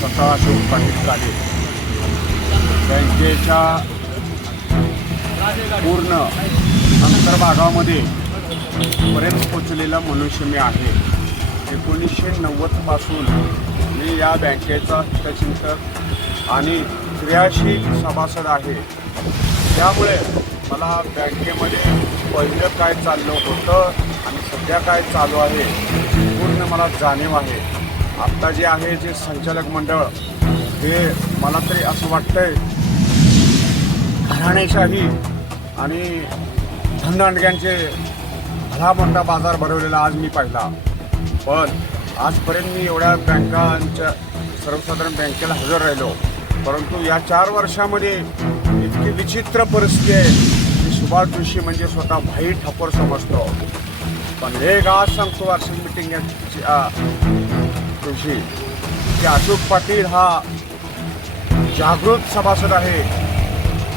स्वतः शिवपंडित काळे बँकेच्या पूर्ण अंतर्भागामध्ये बरेच पोचलेला मनुष्य मी आहे. एकोणीसशे नव्वदपासून मी या बँकेचा हितचिंतक आणि क्रियाशील सभासद आहे. त्यामुळे मला बँकेमध्ये पहिलं काय चाललं होतं आणि सध्या काय चालू आहे पूर्ण मला जाणीव आहे. आत्ता जे आहे जे संचालक मंडळ हे मला तरी असं वाटतंय घराणेशाही आणि धनदांडग्यांचे भला मोठा बाजार भरवलेला आज मी पाहिला. पण आजपर्यंत मी एवढ्या बँकांच्या सर्वसाधारण बँकेला हजर राहिलो. परंतु या चार वर्षामध्ये इतकी विचित्र परिस्थिती आहे की सुभाष जोशी म्हणजे स्वतः भाई ठाकूर समजतो. पण हे आज सांगतो वार्षिक मिटिंग दिवशी की अशोक पाटील हा जागृत सभासद आहे.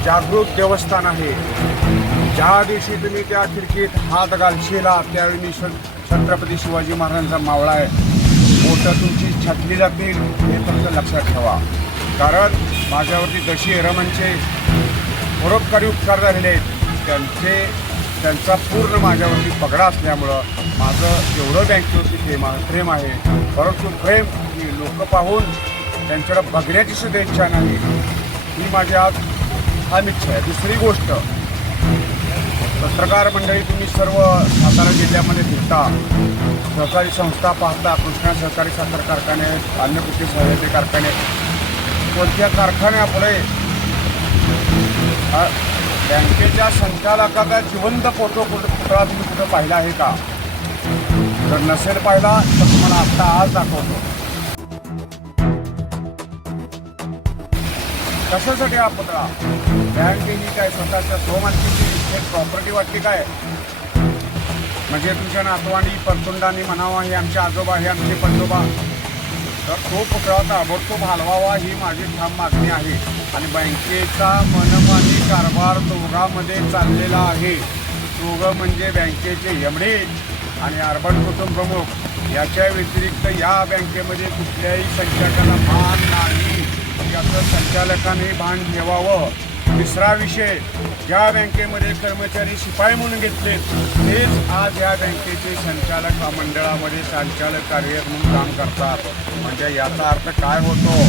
जागृत देवस्थान आहे. ज्या दिवशी तुम्ही त्या खिडकीत हात घालशिला त्यावेळी मी श- छत्रपती शिवाजी महाराजांचा मावळा आहे. मोठं तुमची छाटली जातील हे फक्त लक्षात ठेवा. कारण माझ्यावरती दशी रमणचे परोपकारी उपकार झालेले आहेत त्यांचे त्यांचा पूर्ण माझ्यावरती पगडा असल्यामुळं माझं जेवढं बँकेवरती प्रेम प्रेम आहे. परंतु प्रेम ही लोक पाहून त्यांच्याकडे बघण्याची सुद्धा इच्छा नाही. ही माझी आज हा इच्छा आहे. दुसरी गोष्ट पत्रकार मंडळी तुम्ही सर्व सातारा जिल्ह्यामध्ये फिरता. सहकारी संस्था पाहता कृष्णा सहकारी साखर कारखाने अन्य सहकारी कारखाने. कोणत्या कारखान्यापुढे बँकेच्या संचालकाचा जिवंत फोटो कुठं पुतळा तुम्ही कुठं पाहिला आहे का? जर नसेल पाहिला तर तुम्हाला आत्ता आज दाखवतो. कशासाठी हा पुतळा? बँकेने काय स्वतःच्या स्वमालकीची एक प्रॉपर्टी वाटली काय? म्हणजे तुमच्या नातवानी परतुंडानी म्हणावा हे आमचे आजोबा हे आमचे पंजोबा. तर तो पुतळा ताबडतोब हलवावा ही माझी ठाम मागणी आहे. आणि बँकेचा मनमानी कारभार दोघांमध्ये चाललेला आहे. दोघं म्हणजे बँकेचे यमडे. आणि अर्बन कुटुंब प्रमुख याच्या व्यतिरिक्त या बँकेमध्ये कुठल्याही संचालकाला भान नाही. याचं संचालकाने भान ठेवावं. तिसरा विषय ज्या बँकेमध्ये कर्मचारी शिपाई म्हणून घेतले. तेच आज या बँकेचे संचालक मंडळामध्ये संचालक कार्य म्हणून काम करतात. म्हणजे याचा अर्थ काय होतो?